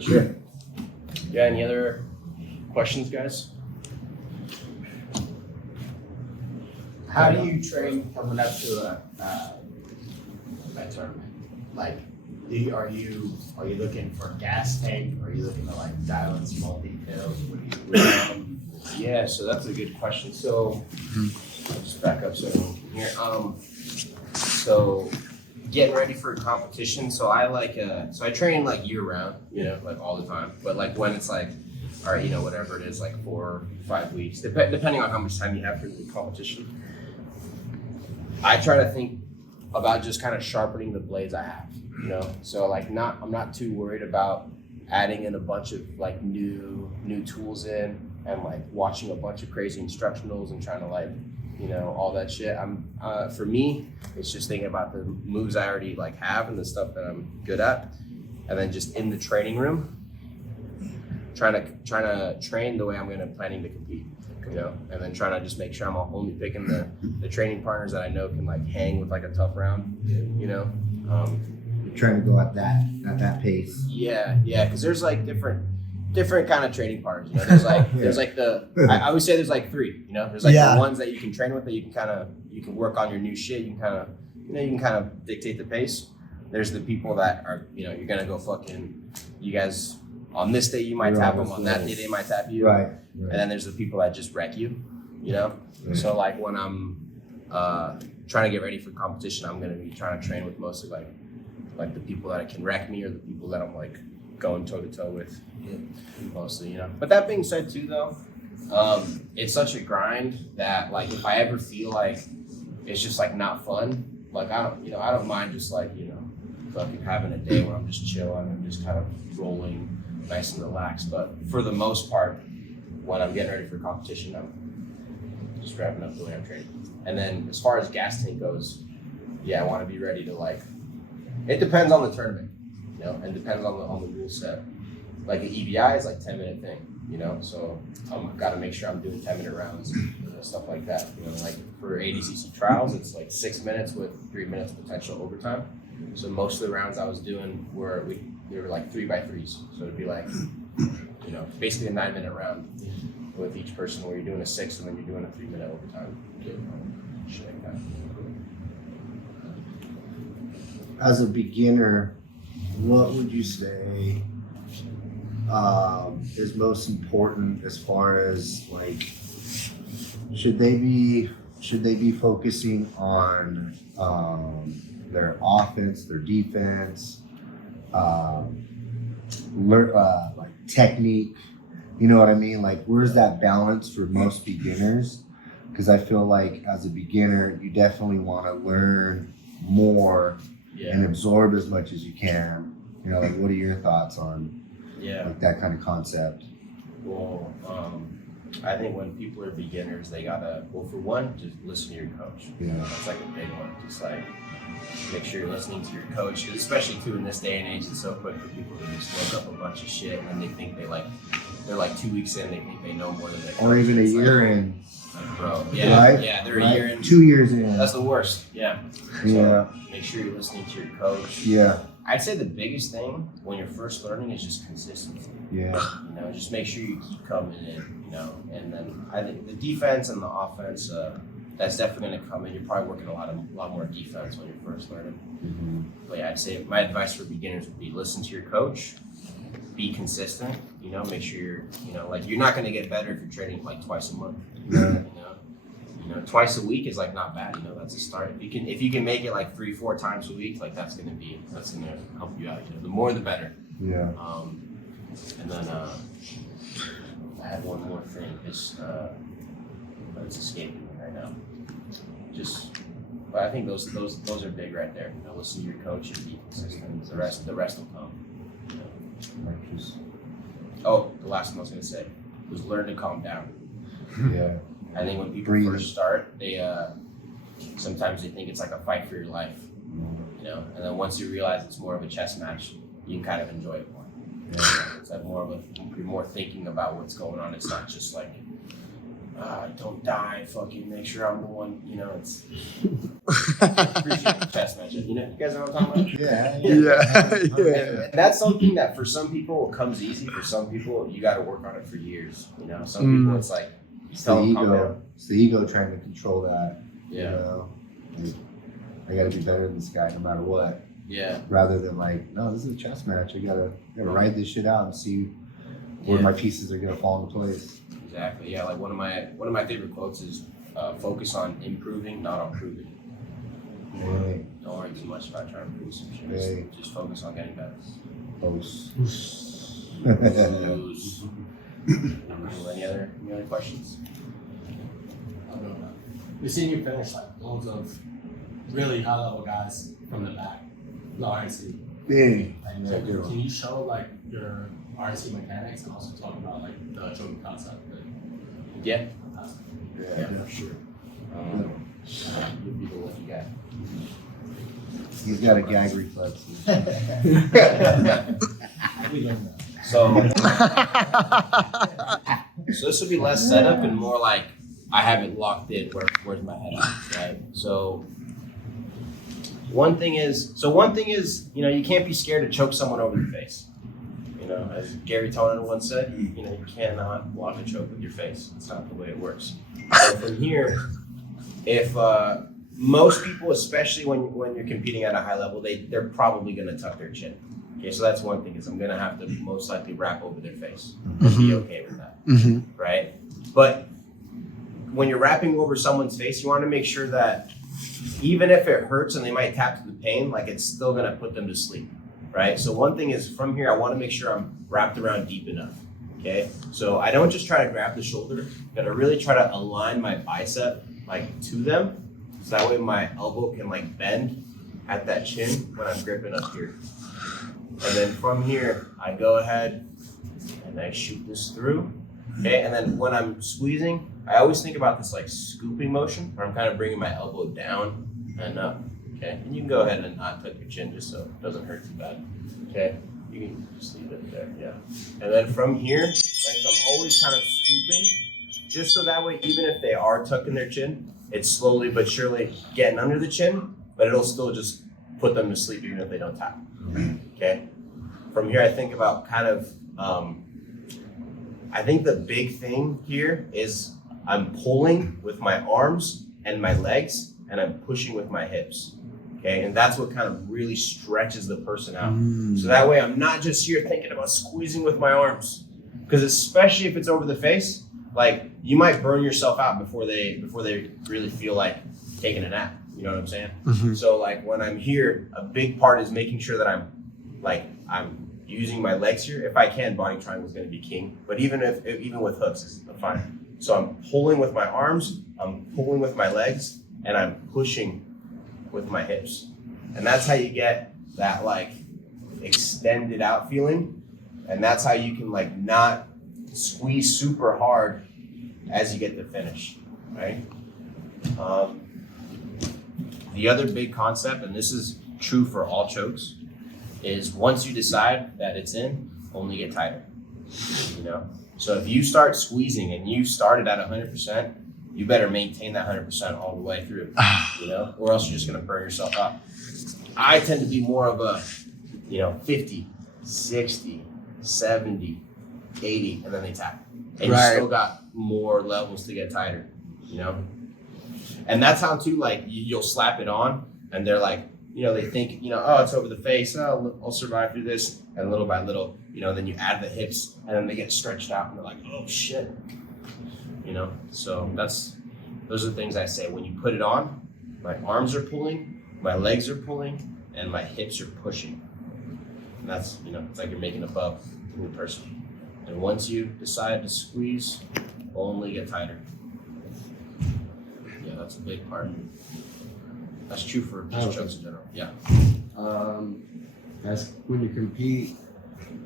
For sure. Yeah, any other questions, guys? How do you train coming up to a tournament? Like, are you looking for gas tank? Are you looking to like dial in small details? Yeah, so that's a good question. So I'll just back up so everyone can hear. So getting ready for a competition. So I I train like year round, like all the time. But like when it's like, all right, whatever it is, like 4 or 5 weeks, depending on how much time you have for the competition. I try to think about just kind of sharpening the blades I have, So like I'm not too worried about adding in a bunch of like new tools in and like watching a bunch of crazy instructionals and trying to like, all that shit. For me, it's just thinking about the moves I already like have and the stuff that I'm good at, and then just in the training room, trying to train the way I'm planning to compete. And then trying to just make sure I'm only picking the training partners that I know can like hang with like a tough round, You're trying to go at that pace. Yeah, because there's like different kind of training partners. There's like there's like I always say there's like 3. There's like the ones that you can train with that you can work on your new shit. You can kind of dictate the pace. There's the people that are you're gonna go fucking you guys. On this day, you might tap them. On that day, they might tap you. Right. And then there's the people that just wreck you, Right. So like when I'm trying to get ready for competition, I'm going to be trying to train with mostly like the people that can wreck me or the people that I'm like going toe to toe with, mostly, But that being said too, though, it's such a grind that like if I ever feel like it's just like not fun, like I don't mind just like fucking having a day where I'm just chilling and just kind of rolling. Nice and relaxed, but for the most part, when I'm getting ready for competition, I'm just wrapping up the way I'm training. And then as far as gas tank goes, I want to be ready to like. It depends on the tournament, and depends on the rule set. Like an EBI is like 10-minute thing, so I've got to make sure I'm doing 10-minute rounds and stuff like that. Like for ADCC trials, it's like 6 minutes with 3 minutes potential overtime. So most of the rounds I was doing they were like 3x3s. So it'd be like, basically a 9-minute round with each person where you're doing a 6 and then you're doing a 3-minute overtime. Shit like that. As a beginner, what would you say is most important as far as like, should they be focusing on their offense, their defense, like technique, you know what I mean? Like, where's that balance for most beginners? Because I feel like as a beginner, you definitely want to learn more and absorb as much as you can. Like, what are your thoughts on like that kind of concept? Well, I think when people are beginners, they gotta, for one, just listen to your coach. That's like a big one. Just like make sure you're listening to your coach, because especially too in this day and age, it's so quick for people to just look up a bunch of shit and then they think they're like 2 weeks in, they think they know more than they. Or even a year in. Like, bro, right? They're a year in. 2 years in. That's the worst. So make sure you're listening to your coach. I'd say the biggest thing when you're first learning is just consistency. Just make sure you keep coming in, and then I think the defense and the offense, that's definitely going to come in. You're probably working a lot more defense when you're first learning. But I'd say my advice for beginners would be listen to your coach, be consistent, make sure you're, like you're not going to get better if you're training like twice a month. Twice a week is like not bad. That's a start. If you can make it like 3-4 times a week, like that's gonna help you out. The more the better. And then I had one more thing. But it's escaping me right now. But I think those are big right there. Listen to your coach and be consistent. The rest will come. The last thing I was gonna say was learn to calm down. I think when people first start, they sometimes they think it's like a fight for your life, and then once you realize it's more of a chess match, you can kind of enjoy it more. It's like you're more thinking about what's going on. It's not just like don't die, fucking make sure I'm the one, you know, it's appreciate the chest match. You know, you guys know what I'm talking about? Yeah. And that's something that for some people it comes easy. For some people, you got to work on it for years. You know, some people it's like, It's tell the them calm ego. down. It's the ego trying to control that. You Yeah, know? Like, I gotta be better than this guy no matter what. yeah, Rather than like, no, this is a chess match. I gotta ride this shit out and see where Yeah. my pieces are gonna fall into place. exactly. Yeah, like one of my favorite quotes is, "Focus on improving, not on proving." Hey, Don't worry too much about trying to prove some shit. Hey. Just focus on getting better. close. Lose. Any other questions? I'll go with that. We've seen you finish like loads of really high level guys from the back, the RNC. Hey. Like, Yeah, so good one. can you show like your RNC mechanics and also talk about like the choking concept? Yeah. Yeah, for sure. You'll be the lucky guy. He's got a gag reflex. We learned that. So this will be less setup and more like I have it locked in. Where's my head at, right? So one thing is, you know, you can't be scared to choke someone over the face. You know, as Gary Tonin once said, you know, you cannot block a choke with your face. It's not the way it works. So from here, if most people, especially when you're competing at a high level, they're probably going to tuck their chin. Okay, so that's one thing is I'm going to have to most likely wrap over their face. And be okay with that, right? But when you're wrapping over someone's face, you want to make sure that even if it hurts and they might tap to the pain, like it's still going to put them to sleep, right? So one thing is from here, I want to make sure I'm wrapped around deep enough, okay? So I don't just try to grab the shoulder, but I really try to align my bicep like to them, so that way my elbow can like bend at that chin when I'm gripping up here. And then from here, I go ahead and I shoot this through, okay? And then when I'm squeezing, I always think about this like scooping motion, where I'm kind of bringing my elbow down and up, okay? And you can go ahead and not tuck your chin just so it doesn't hurt too bad, okay? You can just leave it there, yeah. And then from here, right, so I'm always kind of scooping, just so that way, even if they are tucking their chin, it's slowly but surely getting under the chin, but it'll still just put them to sleep even if they don't tap, okay? From here, I think about kind of, I think the big thing here is I'm pulling with my arms and my legs, and I'm pushing with my hips, okay? And that's what kind of really stretches the person out. So that way I'm not just here thinking about squeezing with my arms, because especially if it's over the face, like you might burn yourself out before they really feel like taking a nap, you know what I'm saying? So like when I'm here, a big part is making sure that I'm using my legs here. If I can, body triangle is going to be king. But even with hooks, it's fine. So I'm pulling with my arms, I'm pulling with my legs, and I'm pushing with my hips. And that's how you get that like extended out feeling. And that's how you can like not squeeze super hard as you get to finish, right? The other big concept, and this is true for all chokes, is once you decide that it's in, only get tighter, you know? So if you start squeezing and you started at 100%, you better maintain that 100% all the way through, you know? Or else you're just gonna burn yourself out. I tend to be more of a, 50, 60, 70, 80, and then they tap. And you still got more levels to get tighter, you know? And that's how too, like, you'll slap it on and they're like, they think, oh, it's over the face. Oh, I'll survive through this. And little by little, then you add the hips and then they get stretched out and they're like, oh shit. So those are the things I say. When you put it on, my arms are pulling, my legs are pulling, and my hips are pushing. And that's, it's like you're making a bub in the person. And once you decide to squeeze, only get tighter. Yeah, that's a big part. That's true for just chokes in general. Yeah. As when you compete,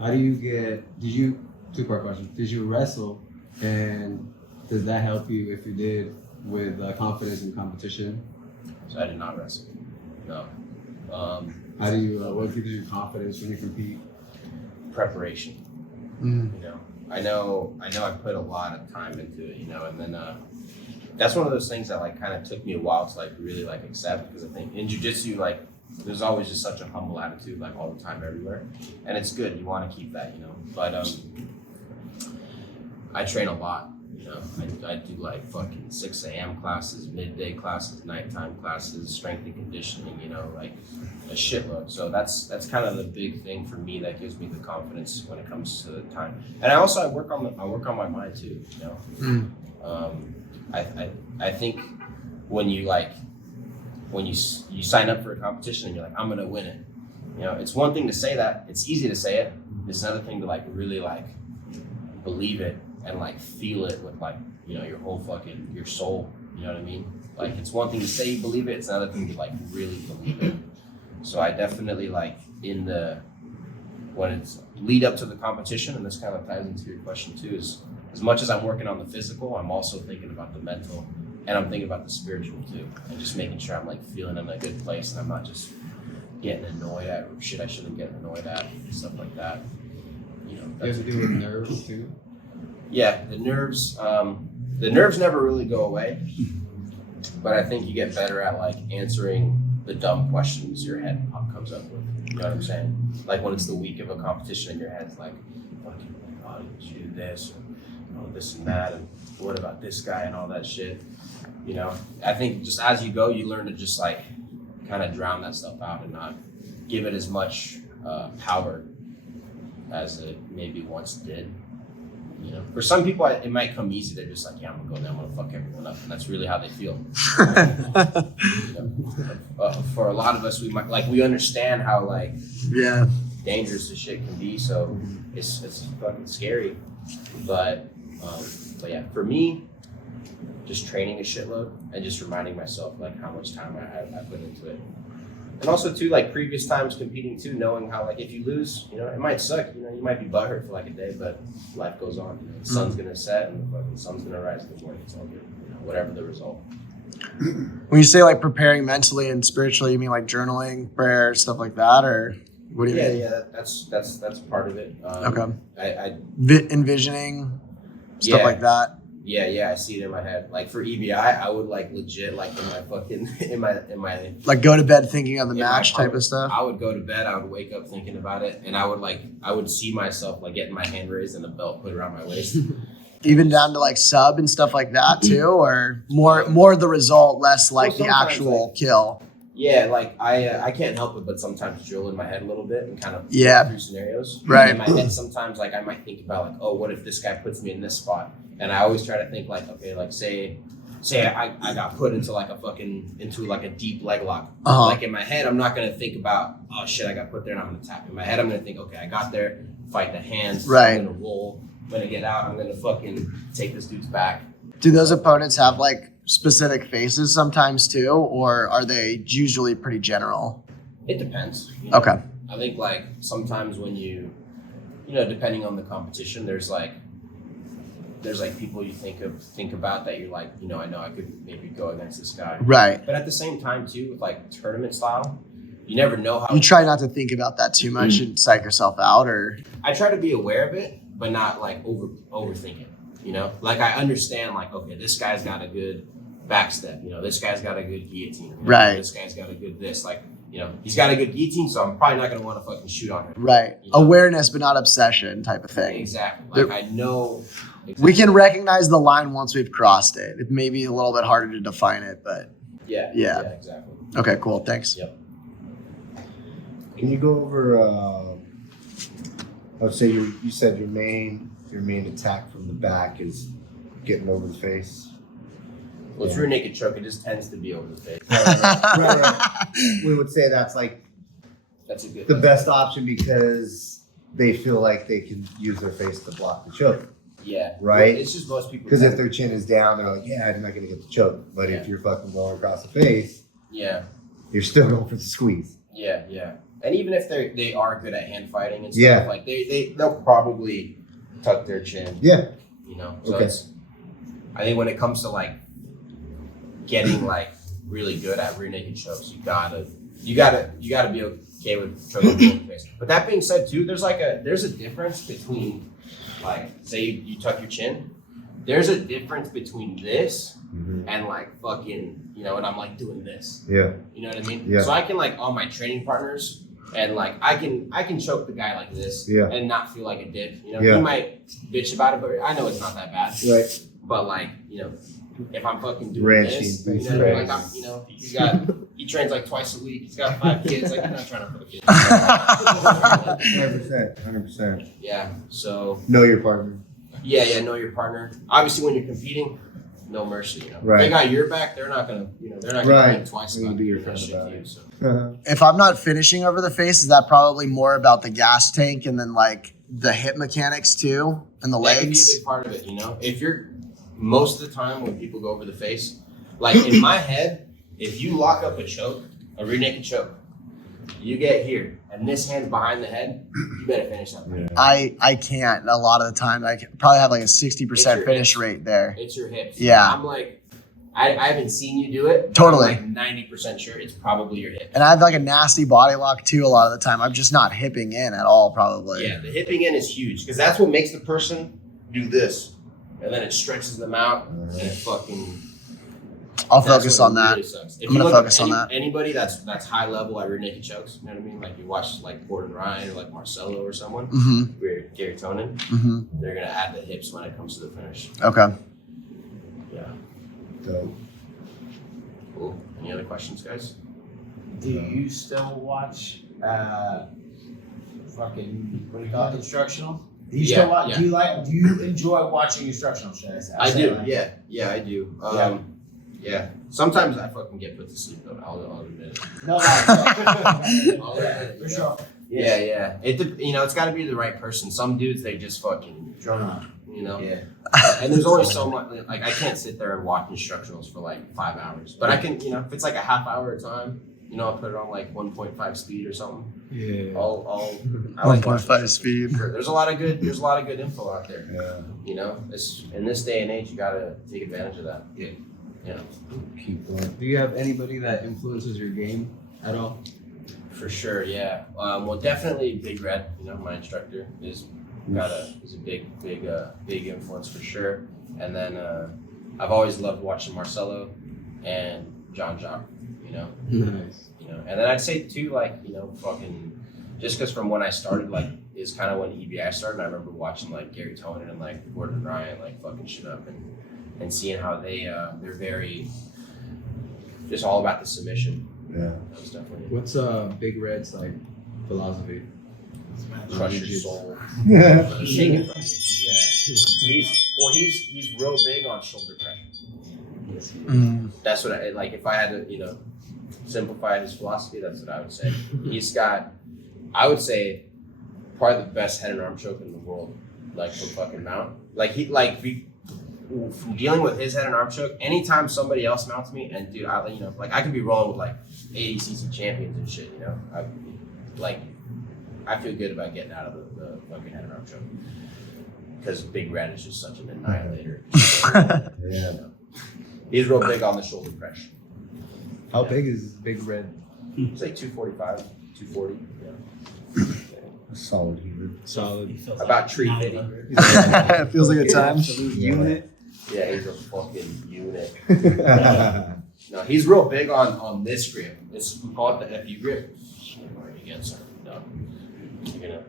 how do you two-part question, did you wrestle, and does that help you, if you did, with confidence in competition? So I did not wrestle. No. How do you, what gives you confidence when you compete? Preparation. I know I put a lot of time into it, and then that's one of those things that like kind of took me a while to like really like accept, because I think in jiu-jitsu, like there's always just such a humble attitude like all the time everywhere, and it's good. You want to keep that, but I train a lot. I do like fucking 6 a.m. classes, midday classes, nighttime classes, strength and conditioning, like a shitload. So that's kind of the big thing for me that gives me the confidence when it comes to the time. And I work on my mind too, I think when you sign up for a competition and you're like, I'm gonna win it. It's one thing to say that. It's easy to say it. It's another thing to like really like believe it and like feel it with like, your whole fucking, your soul, you know what I mean? Like it's one thing to say you believe it, it's another thing to like really believe it. So I definitely like when it's lead up to the competition, and this kind of ties into your question too, is as much as I'm working on the physical, I'm also thinking about the mental, and I'm thinking about the spiritual too, and just making sure I'm like feeling in a good place and I'm not just getting annoyed at shit I shouldn't get annoyed at, stuff like that. You have to do with nerves too? Yeah, the nerves never really go away, but I think you get better at like answering the dumb questions your head comes up with. You know what I'm saying? Like when it's the week of a competition and your head's like, fucking, oh, you should do this, or this and that, and what about this guy and all that shit. I think just as you go, you learn to just like kind of drown that stuff out and not give it as much power as it maybe once did. For some people, it might come easy. They're just like, yeah, I'm gonna go there, I'm gonna fuck everyone up, and that's really how they feel. For a lot of us, we understand how like dangerous this shit can be. So it's fucking scary. But yeah, for me, just training a shitload and just reminding myself like how much time I put into it. And also too, like previous times competing too, knowing how like if you lose, it might suck. You might be butthurt for like a day, but life goes on. The sun's gonna set and the fucking sun's gonna rise in the morning. It's all good. Whatever the result. When you say like preparing mentally and spiritually, you mean like journaling, prayer, stuff like that, or what do you mean? Yeah, that's part of it. Okay. I envisioning stuff like that. Yeah, I see it in my head. Like for EBI, I would like legit like in my fucking in my like go to bed thinking of the match type of stuff. I would go to bed, I would wake up thinking about it, and I would see myself like getting my hand raised and a belt put around my waist. Even down to like sub and stuff like that too, or more the result, less like the actual kill. Yeah, like I can't help it but sometimes drill in my head a little bit and kind of through scenarios. Right. In my head sometimes like I might think about like, oh, what if this guy puts me in this spot? And I always try to think like, okay, like say I got put into like a deep leg lock. Like in my head, I'm not gonna think about, oh shit, I got put there and I'm gonna tap. In my head, I'm gonna think, okay, I got there, fight the hands, right. I'm gonna roll, I'm gonna get out, I'm gonna fucking take this dude's back. Do those opponents have like specific faces sometimes too, or are they usually pretty general? It depends. Okay. I think like sometimes when you depending on the competition, there's like people you think about that you're like, I know I could maybe go against this guy. Right. But at the same time too, with like tournament style, you never know how. You try not to think about that too much and psych yourself out, or. I try to be aware of it, but not like overthink it. Like I understand like, okay, this guy's got a good backstep. This guy's got a good guillotine. Right. This guy's got a good this. Like, he's got a good guillotine, so I'm probably not going to want to fucking shoot on him. Right. Awareness, but not obsession type of thing. Exactly. Like I know. Exactly. We can recognize the line once we've crossed it. It may be a little bit harder to define it, but yeah, exactly. Okay, cool. Thanks. Yep. Can you go over? Let's say you said your main attack from the back is getting over the face. Well, it's rear naked choke. It just tends to be over the face. Right. We would say that's like that's a good. The best option because they feel like they can use their face to block the choke. Yeah. Right? It's just most people. Because if their chin is down, they're like, yeah, I'm not going to get the choke. But if you're fucking going across the face, you're still going for the squeeze. Yeah. And even if they are good at hand fighting and stuff, like they'll probably tuck their chin. Yeah. So I think when it comes to like getting like really good at rear naked chokes, you gotta be okay with choking people in the face. But that being said, too, there's a difference between like say you tuck your chin. There's a difference between this and like fucking, you know, and I'm like doing this. Yeah. You know what I mean? Yeah. So I can like on my training partners and like I can choke the guy like this and not feel like a dick. You know, he might bitch about it, but I know it's not that bad. Right. But like, you know, if I'm fucking doing Ranching, this, face you know, to like I'm, you know, he trains like twice a week. He's got 5 kids. Like I'm not trying to fucking. 100%. Yeah. So. Know your partner. Yeah. Know your partner. Obviously, when you're competing, no mercy. You know, Right. if they got your back, they're not gonna think twice Need about to be your doing that friend shit about to you. it. So. If I'm not finishing over the face, is that probably more about the gas tank and then like the hip mechanics too and the That can be a legs? big part of it, you know. If you're most of the time when people go over the face, like in my head, if you lock up a choke, a rear naked choke, you get here, and this hand's behind the head, you better finish that. Yeah. I can't a lot of the time. I probably have like a It's 60% your finish hips. rate there. It's your hips. Yeah. I'm like, I haven't seen you do it. But Totally. I'm like 90% sure it's probably your hips. And I have like a nasty body lock too a lot of the time. I'm just not hipping in at all probably. Yeah, the hipping in is huge because that's what makes the person do this, and then it stretches them out, and it fucking. I'll That's focus what on that. really sucks. If I'm you gonna look at focus on that. Anybody that's high level at rear naked chokes, you know what I mean? Like you watch like Gordon Ryan or like Marcelo or someone, Mm-hmm. or Gary Tonin, Mm-hmm. they're gonna add the hips when it comes to the finish. Okay. Yeah. Dope. Cool. Any other questions, guys? Do you still watch fucking what do you call it? Instructional? Do you Yeah, still watch? yeah. Do you enjoy watching instructional? Should I say? I say do. like- Yeah, I do. Yeah. Sometimes I fucking get put to sleep though. I'll admit it. No, like, I'll admit it, for you know? sure. Yeah. It's got to be the right person. Some dudes they just fucking Drone on. you know. Yeah. And there's only so much. Like I can't sit there and watch instructionals for like 5 hours. But I can, you know, if it's like a half hour at a time, you know, I'll put it on like 1.5 speed or something. Yeah. I like watching 1.5 instructionals. speed. Sure. There's a lot of good info out there. Yeah. You know, in this day and age, you gotta take advantage of that. Yeah. You know, Keep going. Do you have anybody that influences your game at all? for sure. Yeah. Well, definitely Big Red. You know, my instructor is a big influence for sure. And then I've always loved watching Marcelo and John Jacques. You know. Nice. You know, and then I'd say too, like, you know, fucking, just because from when I started, like, is kind of when EBI started. I remember watching like Gary Tonin and like Gordon Ryan like fucking shit up and seeing how they're very just all about the submission. Yeah. That was definitely What's Big Red's like philosophy? crush your soul, Yeah. shake it from you. Yeah, he's real big on shoulder pressure. Mm. That's what I like. If I had to, you know, simplify his philosophy, that's what I would say. He's got, I would say, probably the best head and arm choke in the world, like from fucking mount. Like from dealing with his head and arm choke, anytime somebody else mounts me, and dude, I, you know, like I could be rolling with like ADCC champions and shit, you know, I feel good about getting out of the fucking head and arm choke because Big Red is just such an annihilator. Yeah. You know? He's real big on the shoulder pressure. How big is Big Red? It's like 245, 240. Yeah. Solid heater. Solid. About tree fitting. It feels like a time. Absolute Yeah. unit. Yeah, he's a fucking unit. Yeah. No, he's real big on this grip. We call it the FU grip. Again, sorry. No,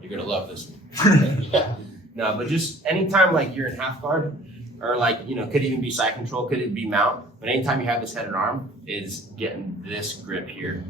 you're gonna love this one. No, but just anytime like you're in half guard, or like, you know, could even be side control, could it be mount? But anytime you have this head and arm, is getting this grip here.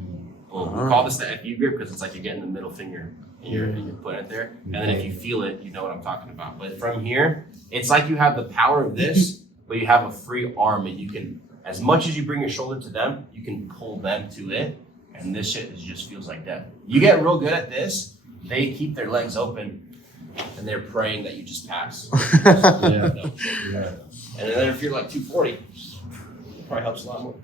Boom. We call this the FU grip because it's like you're getting the middle finger and you're putting it there. And then if you feel it, you know what I'm talking about. But from here, it's like you have the power of this, but you have a free arm and you can, as much as you bring your shoulder to them, you can pull them to it. And this shit just feels like death. You get real good at this, they keep their legs open and they're praying that you just pass. Yeah. No. Yeah. And then if you're like 240, it probably helps a lot more.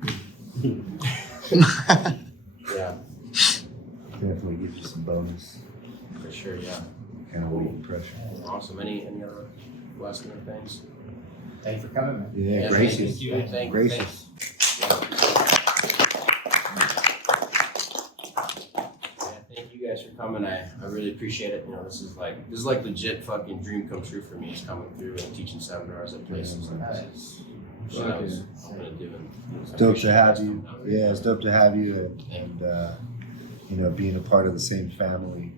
Yeah, Definitely gives you some bonus. for sure, yeah. Kind of weight and pressure. Awesome. Any other last minute things? Thank you for coming, man. Yeah, Thank gracious. you. Thank you. Gracious. Yeah, thank you. coming. I really appreciate it. You know, this is like legit fucking dream come true for me. Is coming through and teaching seminars at places like this. Is what I was gonna do. It's dope to have you. Yeah, it's dope to have you, and you know, being a part of the same family,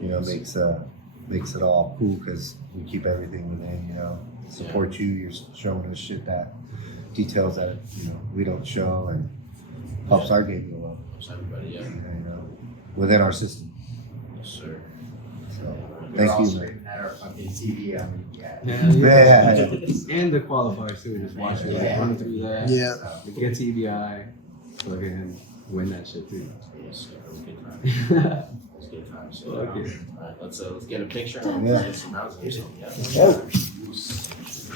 you know, makes it all cool because we keep everything within. You know, support you. You're showing us shit that details that you know we don't show and helps our game go up. Helps everybody, yeah. You know, within our system. Yes, sir. So We're thank all you, straight at our fucking TV. I mean, yeah. Yeah. And the qualifiers too. Just watch it, Yeah. run through that. Yeah. Get to EBI, fucking win that shit too. Yes, sir. It was a good time. It was a good time. So, Okay. all right, let's get a picture and Yeah. get some housing or something. Yeah. Yeah.